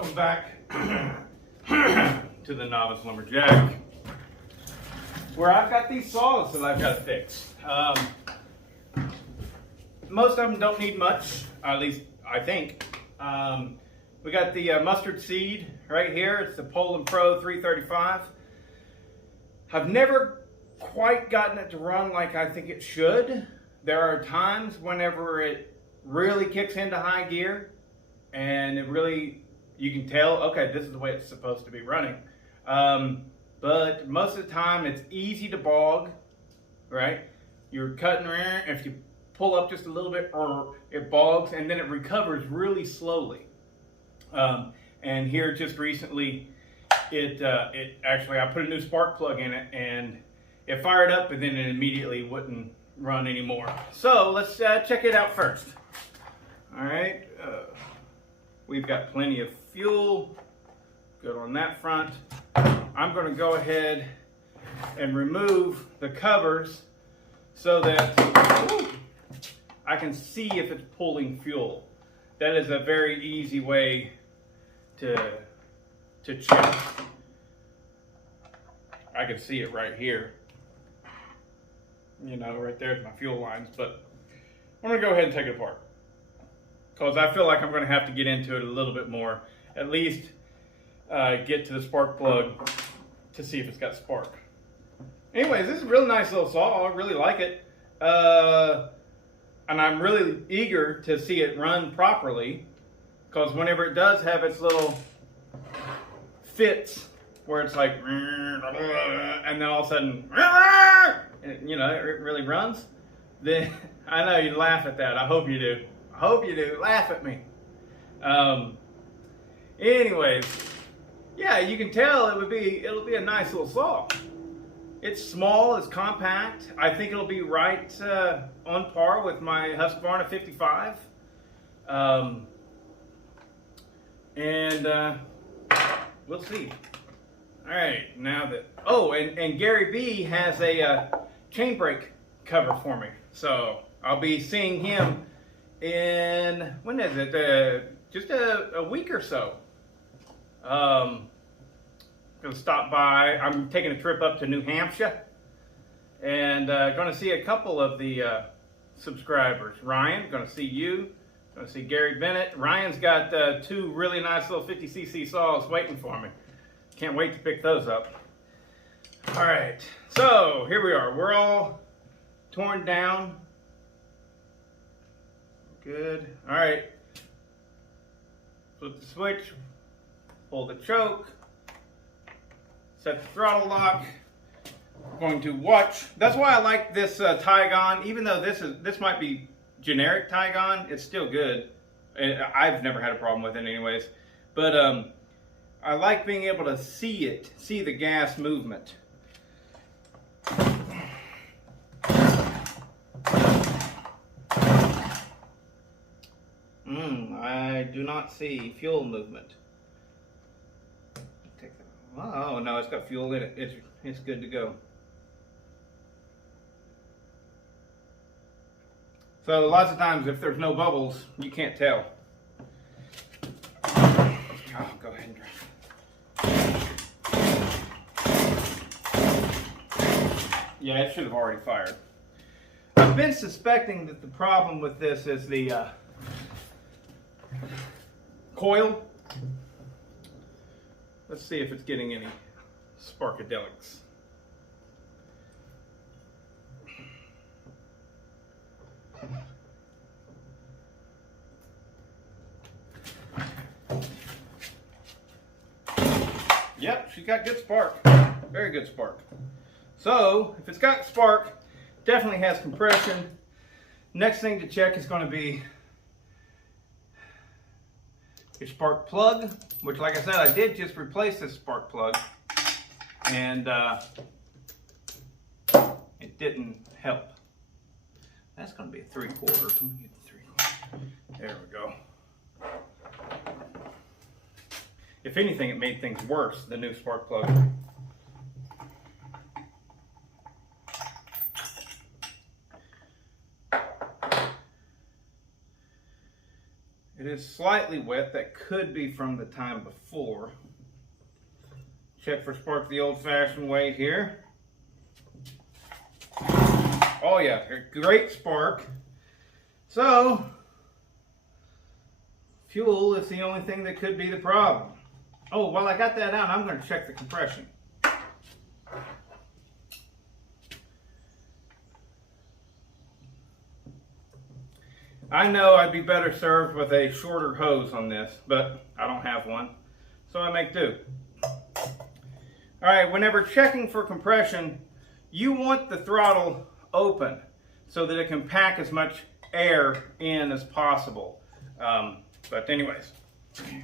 welcome back to the Novice Lumberjack, where I've got these saws that I've got to fix. Most of them don't need much, at least I think. We got the mustard seed right here. It's the Poulan Pro 335. I've never quite gotten it to run like I think it should. There are times whenever it really kicks into high gear and it really, you can tell, okay, this is the way it's supposed to be running. But most of the time it's easy to bog, right? You're cutting around, if you pull up just a little bit, or it bogs, and then it recovers really slowly. And here just recently, it actually, I put a new spark plug in it, and it fired up, and then it immediately wouldn't run anymore. So let's check it out first. All right, we've got plenty of fuel. Good on that front. I'm going to go ahead and remove the covers so that I can see if it's pulling fuel. That is a very easy way to check. I can see it right here. You know, right there's my fuel lines, but I'm gonna go ahead and take it apart because I feel like I'm gonna have to get into it a little bit more, at least get to the spark plug to see if it's got spark. Anyways, this is a really nice little saw. I really like it. And I'm really eager to see it run properly, because whenever it does have its little fits where it's like, and then all of a sudden, you know, it really runs, then I know you laugh at that. I hope you do. I hope you do. Laugh at me. Anyways, yeah, you can tell it'll be a nice little saw. It's small, it's compact. I think it'll be right on par with my Husqvarna 55. We'll see. All right, now that, oh, and Gary B has a chain brake cover for me. So I'll be seeing him in, when is it? Just a week or so. Gonna stop by. I'm taking a trip up to New Hampshire and gonna see a couple of the subscribers. Ryan, gonna see you. Gonna see Gary Bennett. Ryan's got two really nice little 50cc saws waiting for me. Can't wait to pick those up. All right, so here we are. We're all torn down. Good. All right. Flip the switch. Pull the choke. Set the throttle lock. Going to watch. That's why I like this Tygon. Even though this might be generic Tygon, it's still good. I've never had a problem with it, anyways. But I like being able to see the gas movement. I do not see fuel movement. Oh no, it's got fuel in it. It's good to go. So lots of times if there's no bubbles, you can't tell. Oh, go ahead and drive. Yeah, it should have already fired. I've been suspecting that the problem with this is the coil. Let's see if it's getting any sparkadelics. Yep, she's got good spark. Very good spark. So, if it's got spark, definitely has compression. Next thing to check is going to be your spark plug, which, like I said, I did just replace this spark plug, and it didn't help. That's going to be a 3/4. Let me get the 3/4. There we go. If anything, it made things worse, the new spark plug. It is slightly wet. That could be from the time before. Check for sparks the old-fashioned way here. Oh yeah, great spark. So, fuel is the only thing that could be the problem. Oh, while I got that out, I'm going to check the compression. I know I'd be better served with a shorter hose on this, but I don't have one, so I make do. Alright, whenever checking for compression, you want the throttle open so that it can pack as much air in as possible. But anyways,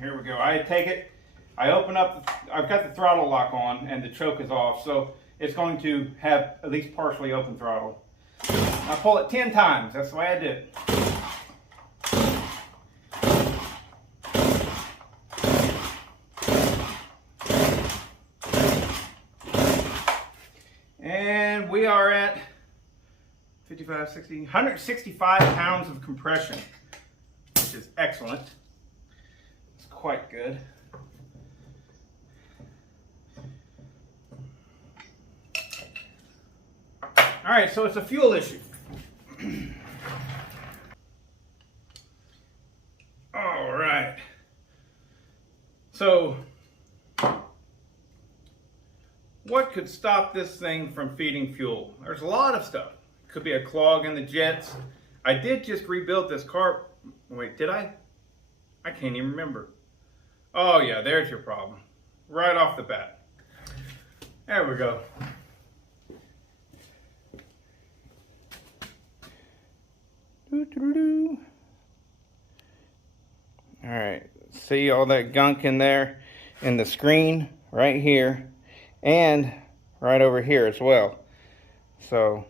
here we go. I take it, I open up, I've got the throttle lock on and the choke is off, so it's going to have at least partially open throttle. I pull it 10 times, that's the way I do it. And we are at 55, 60, 165 pounds of compression, which is excellent. It's quite good. All right, so it's a fuel issue. All right. So, what could stop this thing from feeding fuel? There's a lot of stuff. Could be a clog in the jets. I did just rebuild this car. Wait, did I? I can't even remember. Oh yeah, there's your problem. Right off the bat. There we go. All right, see all that gunk in there in the screen right here and right over here as well. So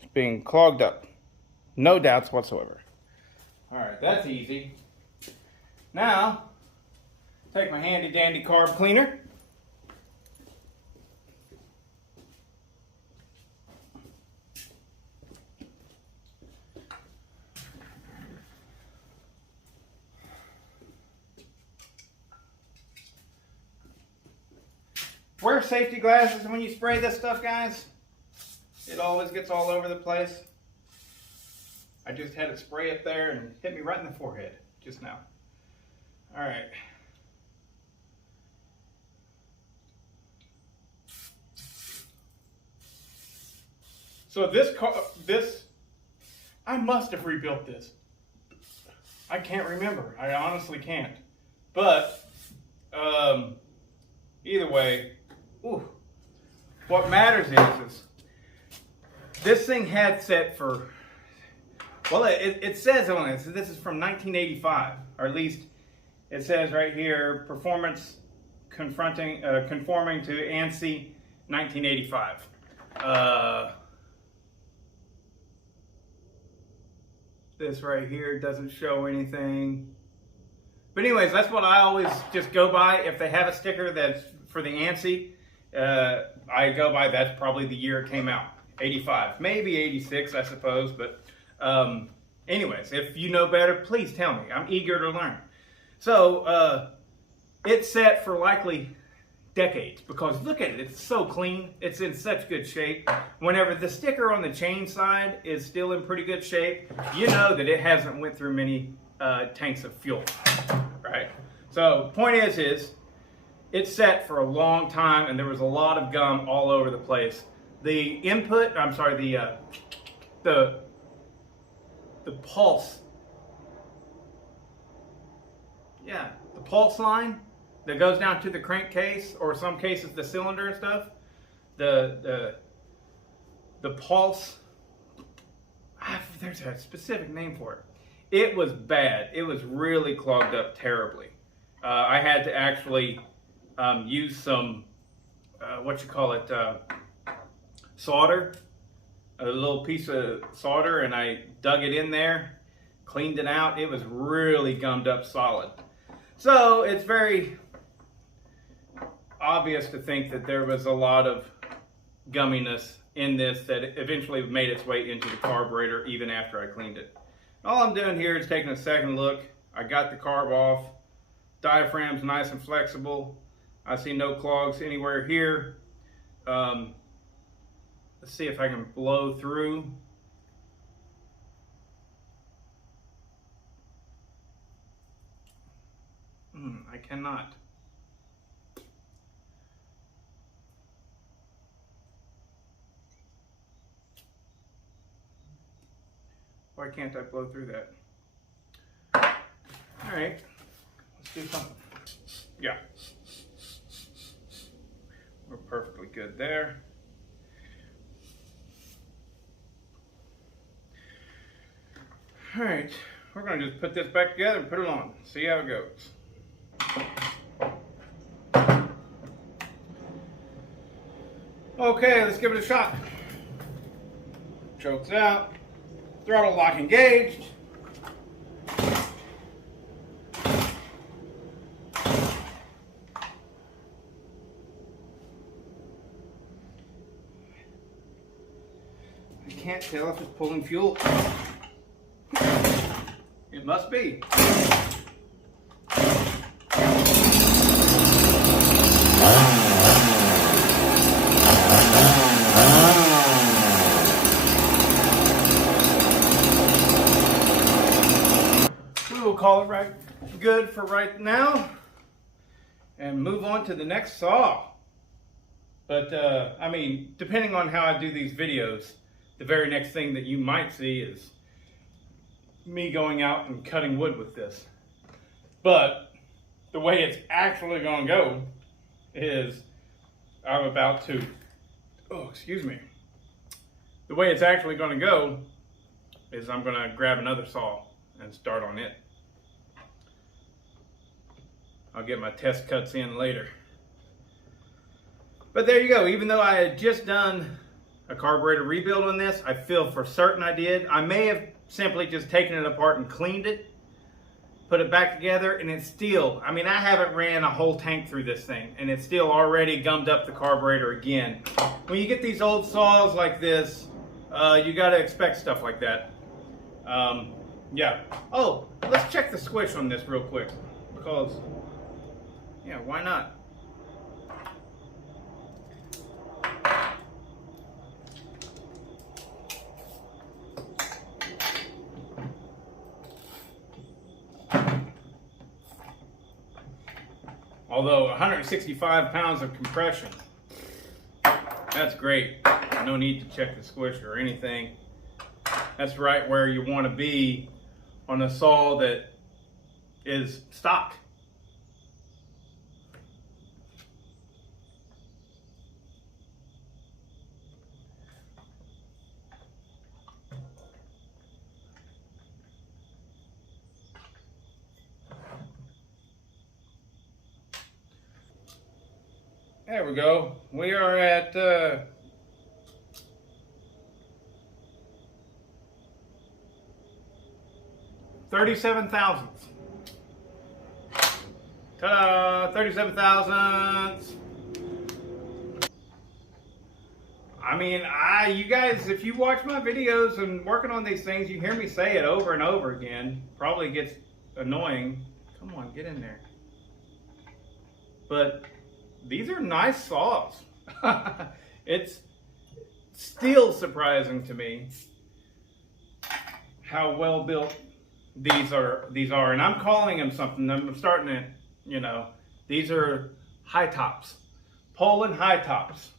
it's being clogged up. No doubts whatsoever. All right, that's easy. Now, take my handy dandy carb cleaner. Wear safety glasses when you spray this stuff, guys. It always gets all over the place. I just had it spray up there and hit me right in the forehead just now. All right. So this, I must have rebuilt this. I can't remember. I honestly can't. But either way, what matters is this thing had set for, well, it says on it, so this is from 1985, or at least it says right here, performance conforming to ANSI 1985. This right here doesn't show anything. But anyways, that's what I always just go by. If they have a sticker that's for the ANSI, I go by, that's probably the year it came out. 85, maybe 86, I suppose. But anyways, if you know better, please tell me. I'm eager to learn. So it's set for likely decades, because look at it, it's so clean, it's in such good shape. Whenever the sticker on the chain side is still in pretty good shape, you know that it hasn't went through many tanks of fuel, right? So point is it's set for a long time, and there was a lot of gum all over the place. The input, I'm sorry, the pulse, yeah, the pulse line that goes down to the crankcase, or some cases the cylinder and stuff, the pulse, there's a specific name for it. It was bad. It was really clogged up terribly. I had to actually use some, solder, a little piece of solder, and I dug it in there, cleaned it out. It was really gummed up solid. So it's very obvious to think that there was a lot of gumminess in this that eventually made its way into the carburetor even after I cleaned it. All I'm doing here is taking a second look. I got the carb off. Diaphragm's nice and flexible. I see no clogs anywhere here. Let's see if I can blow through. I cannot. Why can't I blow through that? All right, let's do something. Yeah, we're perfectly good there. All right, we're gonna just put this back together and put it on. See how it goes. Okay, let's give it a shot. Chokes out. Throttle lock engaged. I can't tell if it's pulling fuel. It must be. We will call it right good for right now and move on to the next saw. But I mean, depending on how I do these videos, the very next thing that you might see is me going out and cutting wood with this. But the way it's actually going to go is I'm about to, The way it's actually going to go is I'm going to grab another saw and start on it. I'll get my test cuts in later. But there you go. Even though I had just done a carburetor rebuild on this, I feel for certain I did. I may have simply just taken it apart and cleaned it, put it back together, and it's still, I mean, I haven't ran a whole tank through this thing, and it's still already gummed up the carburetor again. When you get these old saws like this, you got to expect stuff like that. Yeah. Oh, let's check the squish on this real quick, because, yeah, why not? Although 165 pounds of compression, that's great. No need to check the squish or anything. That's right where you want to be on a saw that is stock. There we go. We are at 37 thousandths. Ta-da! 37 thousandths. I mean, you guys, if you watch my videos and working on these things, you hear me say it over and over again. Probably gets annoying. Come on, get in there. But these are nice saws. It's still surprising to me how well built these are, and I'm calling them something. I'm starting to, you know, these are high tops, Poulan high tops.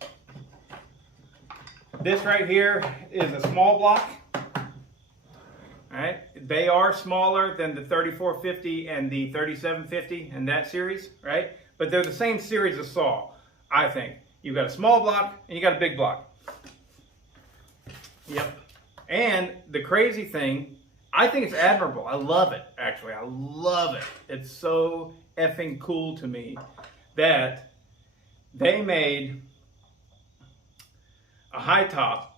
This right here is a small block. All right, they are smaller than the 3450 and the 3750 and that series, right? But they're the same series of saw, I think. You've got a small block and you got a big block. Yep. And the crazy thing, I think it's admirable. I love it, actually. I love it. It's so effing cool to me that they made a high top,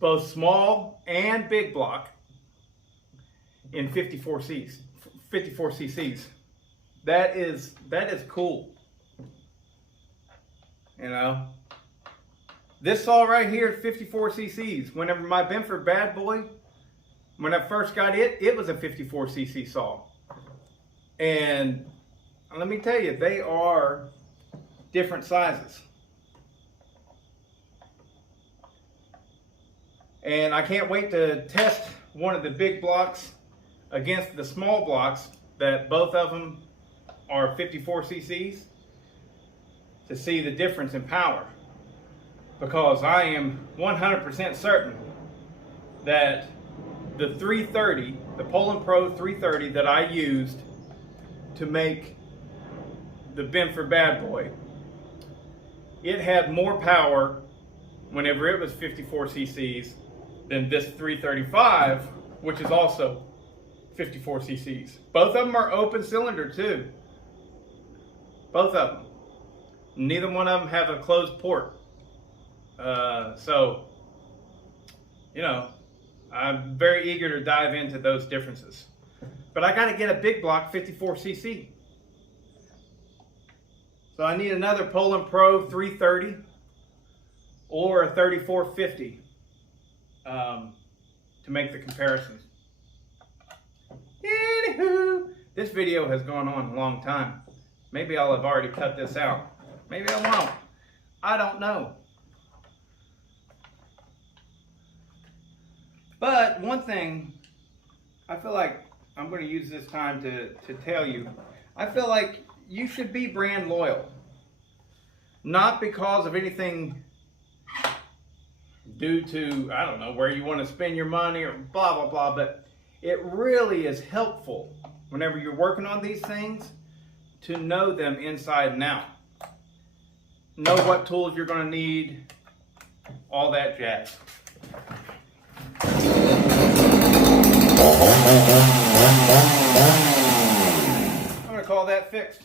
both small and big block, in 54 cc's. That is cool. You know, this saw right here is 54 cc's. Whenever my Benford bad boy, when I first got it, it was a 54cc saw. And let me tell you, they are different sizes. And I can't wait to test one of the big blocks against the small blocks that both of them are 54cc's to see the difference in power. Because I am 100% certain that the 330, the Poulan Pro 330 that I used to make the Benford bad boy, it had more power whenever it was 54cc's than this 335, which is also 54cc's. Both of them are open cylinder too. Both of them. Neither one of them have a closed port. So, you know, I'm very eager to dive into those differences. But I got to get a big block 54cc. So I need another Poulan Pro 330 or a 3450 to make the comparisons. Anywho, this video has gone on a long time. Maybe I'll have already cut this out. Maybe I won't. I don't know. But one thing, I feel like I'm going to use this time to tell you, I feel like you should be brand loyal. Not because of anything due to, I don't know, where you want to spend your money or blah, blah, blah, but it really is helpful whenever you're working on these things to know them inside and out. Know what tools you're going to need, all that jazz. I'm going to call that fixed.